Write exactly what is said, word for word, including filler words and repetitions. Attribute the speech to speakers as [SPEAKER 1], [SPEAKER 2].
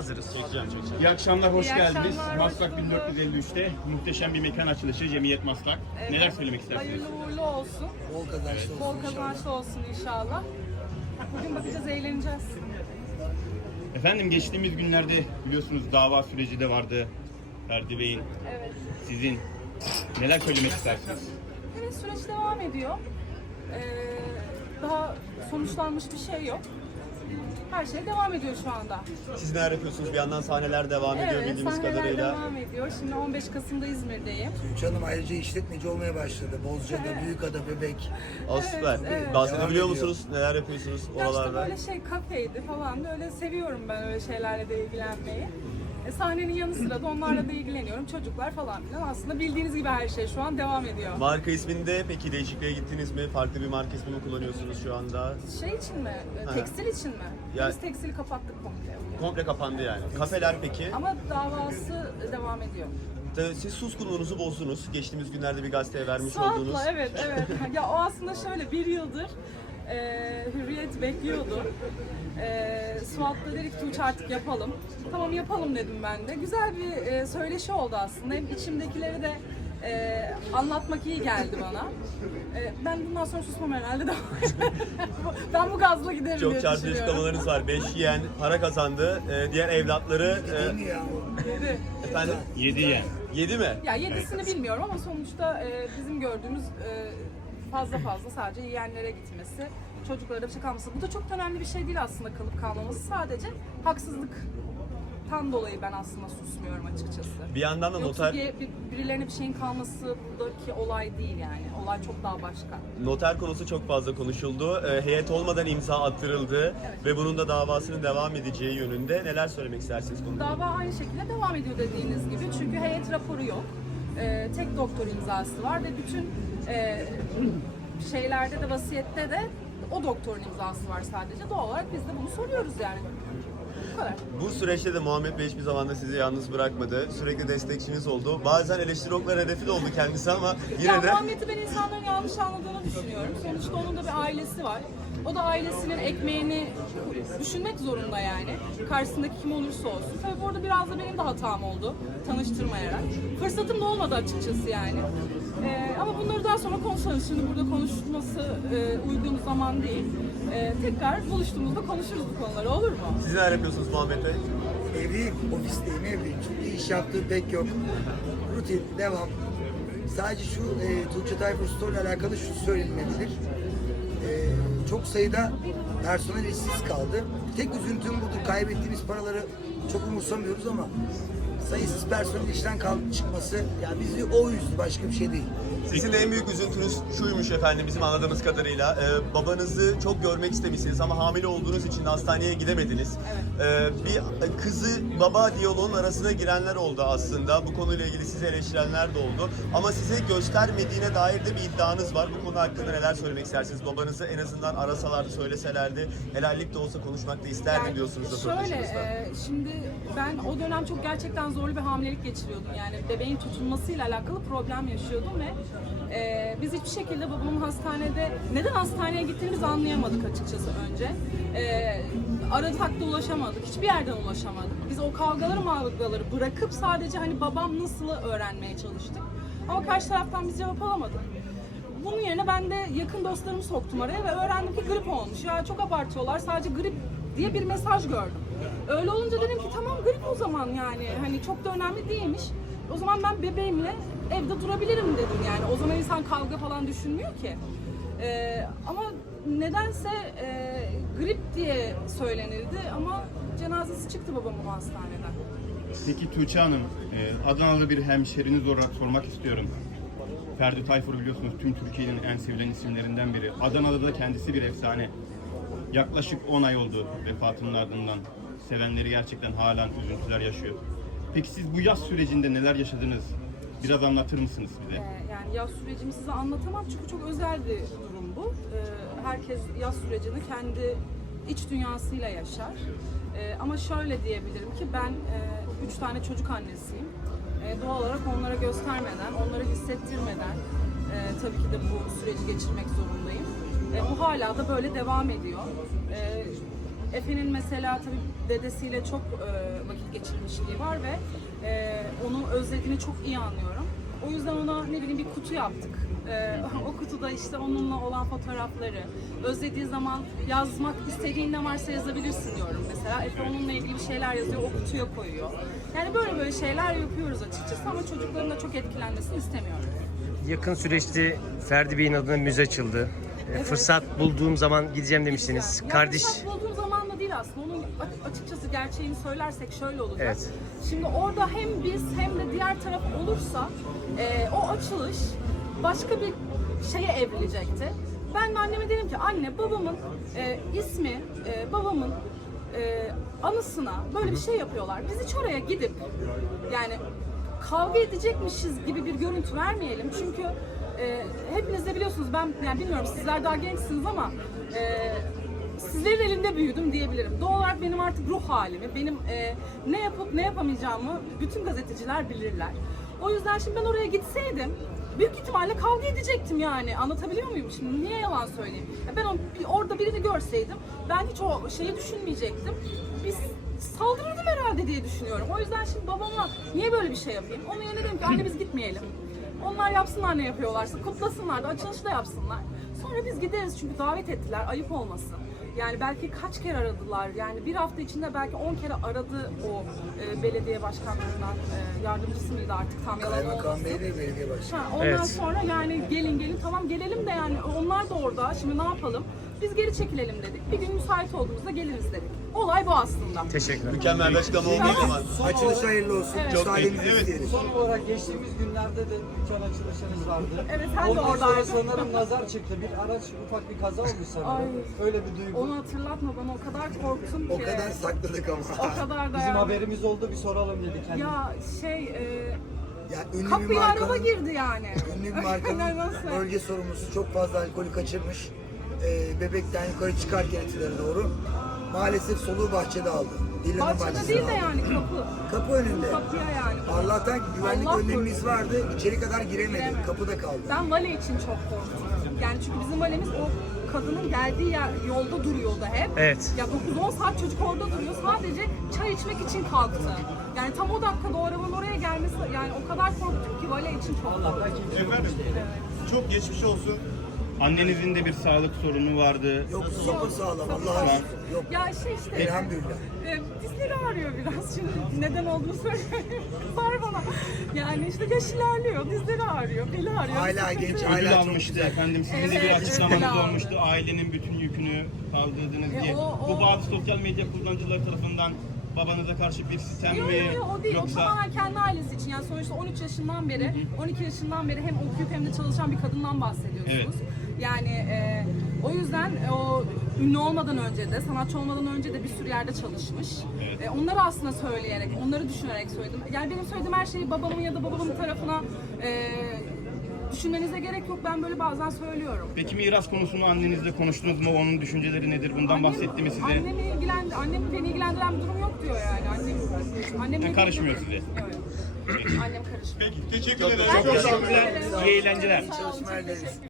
[SPEAKER 1] Hazırız. Çekeceğim, çekeceğim.
[SPEAKER 2] İyi akşamlar, hoş
[SPEAKER 3] İyi
[SPEAKER 2] geldiniz.
[SPEAKER 3] akşamlar,
[SPEAKER 2] Maslak
[SPEAKER 3] hoş
[SPEAKER 2] bin dört yüz elli üç'te muhteşem bir mekan açılışı, Cemiyet Maslak.
[SPEAKER 3] Evet.
[SPEAKER 2] Neler söylemek istersiniz?
[SPEAKER 3] Hayırlı uğurlu olsun.
[SPEAKER 4] Bol kazançlı
[SPEAKER 3] Bol
[SPEAKER 4] olsun
[SPEAKER 3] kazançlı olsun inşallah. Bugün bakacağız, eğleneceğiz.
[SPEAKER 2] Efendim geçtiğimiz günlerde biliyorsunuz dava süreci de vardı. Ferdi Bey'in,
[SPEAKER 3] Evet.
[SPEAKER 2] sizin. Neler söylemek istersiniz?
[SPEAKER 3] Evet, süreç devam ediyor. Ee, daha sonuçlanmış bir şey yok. Her şey devam ediyor şu anda.
[SPEAKER 1] Siz neler yapıyorsunuz? Bir yandan sahneler devam ediyor
[SPEAKER 3] Evet,
[SPEAKER 1] bildiğimiz
[SPEAKER 3] sahneler
[SPEAKER 1] kadarıyla.
[SPEAKER 3] devam ediyor. Şimdi on beş Kasım'da İzmir'deyim.
[SPEAKER 4] Tuğçe Hanım ayrıca işletmeci olmaya başladı. Bozca'da, Büyükada, Bebek.
[SPEAKER 1] Aa, süper.
[SPEAKER 3] evet.
[SPEAKER 1] Bahsedebiliyor
[SPEAKER 4] Devam
[SPEAKER 1] musunuz? Neler yapıyorsunuz
[SPEAKER 3] Ya işte
[SPEAKER 1] oralarda?
[SPEAKER 3] böyle şey kafeydi falan, öyle seviyorum ben öyle şeylerle de ilgilenmeyi. E, sahnenin yanı sıra da onlarla da ilgileniyorum. Çocuklar falan filan. Aslında bildiğiniz gibi her şey şu an devam ediyor.
[SPEAKER 1] Marka isminde peki değişikliğe gittiniz mi? Farklı bir marka ismi mi kullanıyorsunuz şu anda?
[SPEAKER 3] Şey için mi? E,
[SPEAKER 1] Ha.
[SPEAKER 3] Tekstil için mi?
[SPEAKER 1] Ya-
[SPEAKER 3] Biz tekstili kapattık komple.
[SPEAKER 1] Komple kapandı yani. Kafeler peki?
[SPEAKER 3] Ama davası devam ediyor.
[SPEAKER 1] Tabii siz suskunluğunuzu bozdunuz. Geçtiğimiz günlerde bir gazeteye vermiş olduğunuz.
[SPEAKER 3] Suat'la evet evet. Ya o aslında şöyle bir yıldır e, Hürriyet bekliyordu. E, Suat'la dedik Tuğçe artık yapalım. Tamam yapalım dedim ben de. Güzel bir e, söyleşi oldu aslında. Hem içimdekileri de e, anlatmak iyi geldi bana. E, ben bundan sonra susmam herhalde. Ben bu gazla giderim
[SPEAKER 1] Çok
[SPEAKER 3] diye
[SPEAKER 1] çarpıcı
[SPEAKER 3] düşünüyorum.
[SPEAKER 1] açıklamalarınız var. Beş yiyen para kazandı. Ee, diğer evlatları
[SPEAKER 4] Değil mi
[SPEAKER 1] e,
[SPEAKER 4] ya?
[SPEAKER 3] Dedi.
[SPEAKER 1] efendim
[SPEAKER 2] Yedi yen.
[SPEAKER 1] yedi mi?
[SPEAKER 3] Ya yedisini bilmiyorum ama sonuçta e, bizim gördüğümüz e, fazla fazla sadece yiyenlere gitmesi, çocuklara da bir şey kalması. Bu da çok önemli bir şey değil aslında, kalıp kalmaması. Sadece haksızlıktan dolayı ben aslında susmuyorum açıkçası.
[SPEAKER 1] Bir yandan da
[SPEAKER 3] Yoksa
[SPEAKER 1] noter
[SPEAKER 3] bir, bir- birilerine bir şeyin kalması buradaki olay değil yani. Olay çok daha başka.
[SPEAKER 1] noter konusu çok fazla konuşuldu. Ee, heyet olmadan imza attırıldı ve bunun da davasının devam edeceği yönünde neler söylemek istersiniz konuda?
[SPEAKER 3] Dava aynı şekilde devam ediyor dediğiniz gibi. Çünkü heyet raporu yok. Ee, tek doktor imzası var ve bütün e, şeylerde de, vasiyette de o doktorun imzası var sadece. Doğal olarak biz de bunu soruyoruz yani. Bu kadar.
[SPEAKER 1] Bu süreçte de Muhammed Bey hiçbir zaman da sizi yalnız bırakmadı. Sürekli destekçiniz oldu. Bazen eleştiri oklar hedefi de oldu kendisi ama yine
[SPEAKER 3] Ya
[SPEAKER 1] de
[SPEAKER 3] Muhammed'i ben insanların yanlış anladığını düşünüyorum. Sonuçta onun da bir ailesi var. O da ailesinin ekmeğini düşünmek zorunda yani. Karşısındaki kim olursa olsun. Tabii burada biraz da benim de hatam oldu. Tanıştırmayarak. Fırsatım da olmadı açıkçası yani. Ee, ama bunları daha sonra konuşuruz. Şimdi burada konuşması e, uygun zaman değil. Ee, tekrar buluştuğumuzda konuşuruz bu konuları, olur mu?
[SPEAKER 1] siz neler yapıyorsunuz Muhammed Bey?
[SPEAKER 4] Evliyim, ofisteyim, evliyim. Çünkü iş yaptığı pek yok. Rutin, devam. Sadece şu e, Tuğçe Tayfur Store ile alakalı şu söylenmelidir. E, çok sayıda personel işsiz kaldı. Tek üzüntüm budur. Kaybettiğimiz paraları çok umursamıyoruz ama sayısız personel işten kaldı çıkması, yani bizi o üzdü, başka bir şey değil.
[SPEAKER 1] Sizin en büyük üzüntünüz şuymuş efendim bizim anladığımız kadarıyla. Ee, babanızı çok görmek istemişsiniz ama hamile olduğunuz için de hastaneye gidemediniz. Ee, bir kızı baba diyaloğun arasına girenler oldu aslında. Bu konuyla ilgili sizi eleştirenler de oldu. Ama size göstermediğine dair de bir iddianız var. Bu konu hakkında neler söylemek istersiniz? Babanızı en azından arasalardı, söyleselerdi, helallik de olsa konuşmak da isterdim
[SPEAKER 3] Yani
[SPEAKER 1] diyorsunuz
[SPEAKER 3] şöyle,
[SPEAKER 1] röportajınızda.
[SPEAKER 3] e, şimdi ben o dönem çok gerçekten zorlu bir hamilelik geçiriyordum. Yani bebeğin tutulmasıyla alakalı problem yaşıyordum ve e, biz hiçbir şekilde babamın hastanede, neden hastaneye gittiğini biz anlayamadık açıkçası önce. E, aradık da ulaşamadık, hiçbir yerden ulaşamadık. Biz o kavgaları mavgaları bırakıp sadece hani babam nasıl öğrenmeye çalıştık. Ama karşı taraftan biz cevap alamadık. Bunun yerine ben de yakın dostlarımı soktum araya ve öğrendim ki grip olmuş. Ya çok abartıyorlar, sadece grip diye bir mesaj gördüm. Öyle olunca dedim ki tamam, grip o zaman yani. Hani çok da önemli değilmiş. O zaman ben bebeğimle evde durabilirim dedim yani. O zaman insan kavga falan düşünmüyor ki. Ee, ama nedense e, grip diye söylenildi ama cenazesi çıktı babamın hastaneden.
[SPEAKER 2] Peki Tuğçe Hanım, e, Adanalı bir hemşeriniz olarak sormak istiyorum. Ferdi Tayfur biliyorsunuz tüm Türkiye'nin en sevilen isimlerinden biri. Adana'da da kendisi bir efsane. Yaklaşık on ay oldu vefatının ardından. Sevenleri gerçekten halen üzüntüler yaşıyor. Peki siz bu yaz sürecinde neler yaşadınız? Biraz anlatır mısınız bize?
[SPEAKER 3] Ee, yani yaz sürecimi size anlatamam çünkü çok özel bir durum bu. Ee, herkes yaz sürecini kendi iç dünyasıyla yaşar. Ee, ama şöyle diyebilirim ki ben e, üç tane çocuk annesiyim. E, doğal olarak onlara göstermeden, onlara hissettirmeden e, tabii ki de bu süreci geçirmek zorundayım. E, bu hala da böyle devam ediyor. E, Efe'nin mesela tabii dedesiyle çok e, vakit geçirmişliği var ve e, onu özlediğini çok iyi anlıyorum. O yüzden ona ne bileyim bir kutu yaptık. Ee, o kutuda işte onunla olan fotoğrafları, özlediği zaman yazmak istediğin ne varsa yazabilirsin diyorum mesela. Efe onunla ilgili bir şeyler yazıyor, o kutuya koyuyor. Yani böyle böyle şeyler yapıyoruz açıkçası ama çocukların da çok etkilenmesini istemiyorum.
[SPEAKER 5] Yakın süreçte Ferdi Bey'in adına müze açıldı. E, Fırsat bulduğum zaman gideceğim demiştiniz.
[SPEAKER 3] Ya
[SPEAKER 5] Kardeş
[SPEAKER 3] fırsat bulduğum zaman da değil aslında. Onun a- açıkçası gerçeğini söylersek şöyle olacak.
[SPEAKER 5] Evet.
[SPEAKER 3] Şimdi orada hem biz hem de diğer taraf olursa e, o açılış başka bir şeye evrilecekti. Ben de anneme dedim ki anne babamın e, ismi, e, babamın e, anısına böyle bir şey yapıyorlar. Biz hiç oraya gidip yani kavga edecekmişiz gibi bir görüntü vermeyelim. Çünkü e, hepiniz de biliyorsunuz ben yani bilmiyorum sizler daha gençsiniz ama e, sizlerin elinde büyüdüm diyebilirim. Doğal olarak benim artık ruh halimi, benim e, ne yapıp ne yapamayacağımı bütün gazeteciler bilirler. O yüzden şimdi ben oraya gitseydim büyük ihtimalle kavga edecektim yani. Anlatabiliyor muyum şimdi? Niye yalan söyleyeyim? Ya ben o, bir- orada birini görseydim ben hiç o şeyi düşünmeyecektim. Biz saldırırdım herhalde diye düşünüyorum. O yüzden şimdi babama niye böyle bir şey yapayım? Onun yerine dedim ki anne biz gitmeyelim. Onlar yapsınlar ne yapıyorlarsa, kutlasınlar da açılışı da yapsınlar. Sonra biz gideriz çünkü davet ettiler, ayıp olmasın. Yani belki kaç kere aradılar, yani bir hafta içinde belki on kere aradı o e, belediye başkanlarından, e, yardımcısı mıydı artık tam yalan
[SPEAKER 4] Kaymakam
[SPEAKER 3] olmasın.
[SPEAKER 4] Bey ve belediye başkanı.
[SPEAKER 3] Ha, ondan
[SPEAKER 5] Evet.
[SPEAKER 3] sonra yani gelin gelin tamam gelelim de yani onlar da orada, şimdi ne yapalım? Biz geri çekilelim dedik, bir gün müsait olduğumuzda geliriz dedik. Olay bu aslında.
[SPEAKER 5] teşekkürler.
[SPEAKER 1] Mükemmel bir açıklama olduğu zaman.
[SPEAKER 4] Açılış hayırlı olsun.
[SPEAKER 3] Evet.
[SPEAKER 4] Müsaadenizi
[SPEAKER 1] Evet.
[SPEAKER 4] isteyelim.
[SPEAKER 6] Son olarak geçtiğimiz günlerde de dükkan açılışınız vardı.
[SPEAKER 3] Evet, sen de
[SPEAKER 6] Ondan sonra
[SPEAKER 3] oradaydın.
[SPEAKER 6] sanırım nazar çıktı. Bir araç ufak bir kaza olmuş sanırım.
[SPEAKER 3] Ay.
[SPEAKER 6] Öyle bir duygu.
[SPEAKER 3] Onu hatırlatma bana, o kadar korktum ki.
[SPEAKER 4] O kadar sakladık ama.
[SPEAKER 3] O kadar da
[SPEAKER 6] Bizim
[SPEAKER 3] yani.
[SPEAKER 6] haberimiz oldu, bir soralım dedik. Hani
[SPEAKER 3] Ya şey, e,
[SPEAKER 4] Ya ünlü bir
[SPEAKER 3] kapıya araba
[SPEAKER 4] markanın,
[SPEAKER 3] girdi yani.
[SPEAKER 4] ünlü bir
[SPEAKER 3] Yani
[SPEAKER 4] markanın
[SPEAKER 3] nasıl?
[SPEAKER 4] bölge sorumlusu çok fazla alkolü kaçırmış. Ee, bebekten yukarı çıkarken etilere doğru. Maalesef soluğu bahçede aldı. Dilan'ın
[SPEAKER 3] Bahçede
[SPEAKER 4] bahçesine
[SPEAKER 3] değil de
[SPEAKER 4] aldı.
[SPEAKER 3] yani kapı.
[SPEAKER 4] Kapı önünde.
[SPEAKER 3] Kapıya yani.
[SPEAKER 4] Allah'tan güvenlik
[SPEAKER 3] Allah
[SPEAKER 4] önlemimiz
[SPEAKER 3] korusun.
[SPEAKER 4] vardı. İçeri kadar giremedi.
[SPEAKER 3] Giremedi.
[SPEAKER 4] Kapıda kaldı.
[SPEAKER 3] Ben vale için çok korktum. Yani çünkü bizim valemiz o kadının geldiği yer, yolda duruyordu hep.
[SPEAKER 5] Evet.
[SPEAKER 3] Ya dokuz on saat çocuk orada duruyor. Sadece çay içmek için kalktı. Yani tam o dakikada o arabanın oraya gelmesi yani o kadar korktum ki vale için çok korktum.
[SPEAKER 2] Efendim, çok geçmiş olsun. Annenizin de bir sağlık sorunu vardı.
[SPEAKER 4] Yok sapı sağlam. Allah'a şükür. Yok.
[SPEAKER 3] Ya şey işte.
[SPEAKER 4] Elhamdülillah.
[SPEAKER 3] E, dizleri ağrıyor biraz. Şimdi neden olduğunu söyleyeyim. Var bana. Yani işte yaş ilerliyor. Dizleri ağrıyor. Beli ağrıyor.
[SPEAKER 4] Hala
[SPEAKER 3] Sıkıntı
[SPEAKER 4] genç,
[SPEAKER 3] yok.
[SPEAKER 4] hala
[SPEAKER 2] Ödül
[SPEAKER 4] çok
[SPEAKER 2] almıştı
[SPEAKER 4] güzel.
[SPEAKER 2] efendim. Sizin de
[SPEAKER 3] Evet,
[SPEAKER 2] bir açıklamanız
[SPEAKER 3] ödül aldı.
[SPEAKER 2] olmuştu. Ailenin bütün yükünü kaldırdınız
[SPEAKER 3] E,
[SPEAKER 2] diye.
[SPEAKER 3] o- o-
[SPEAKER 2] Bu bazı sosyal medya kullanıcıları tarafından babanıza karşı bir sistem
[SPEAKER 3] Yok
[SPEAKER 2] mi?
[SPEAKER 3] yok yok o değil. O
[SPEAKER 2] Yoksa
[SPEAKER 3] tamamen kendi ailesi için. Yani sonuçta on üç yaşından beri, on iki yaşından beri hem okuyup hem de çalışan bir kadından bahsediyorsunuz.
[SPEAKER 2] Evet.
[SPEAKER 3] Yani e, o yüzden e, o ünlü olmadan önce de, sanatçı olmadan önce de bir sürü yerde çalışmış.
[SPEAKER 2] Evet.
[SPEAKER 3] E, onları aslında söyleyerek, onları düşünerek söyledim. Yani benim söylediğim her şeyi babamın ya da babamın tarafına e, düşünmenize gerek yok. Ben böyle bazen söylüyorum.
[SPEAKER 2] peki miras konusunu annenizle konuştunuz mu? Onun düşünceleri nedir? Bundan
[SPEAKER 3] Annem-
[SPEAKER 2] bahsetti mi size?
[SPEAKER 3] Annemi ilgilendi, annem beni ilgilendiren bir durum yok diyor yani. Annem, annem
[SPEAKER 2] Yani
[SPEAKER 3] ne
[SPEAKER 2] karışmıyor
[SPEAKER 3] diyor?
[SPEAKER 2] size.
[SPEAKER 3] Yok, yok. Annem karışmıyor.
[SPEAKER 1] Peki, teşekkür ederim.
[SPEAKER 3] Ben
[SPEAKER 1] Çok sağ olun.
[SPEAKER 3] teşekkür ederim.
[SPEAKER 2] İyi eğlenceler.
[SPEAKER 3] Sağ olun, çok
[SPEAKER 4] Çalışmalar dileriz.
[SPEAKER 3] teşekkür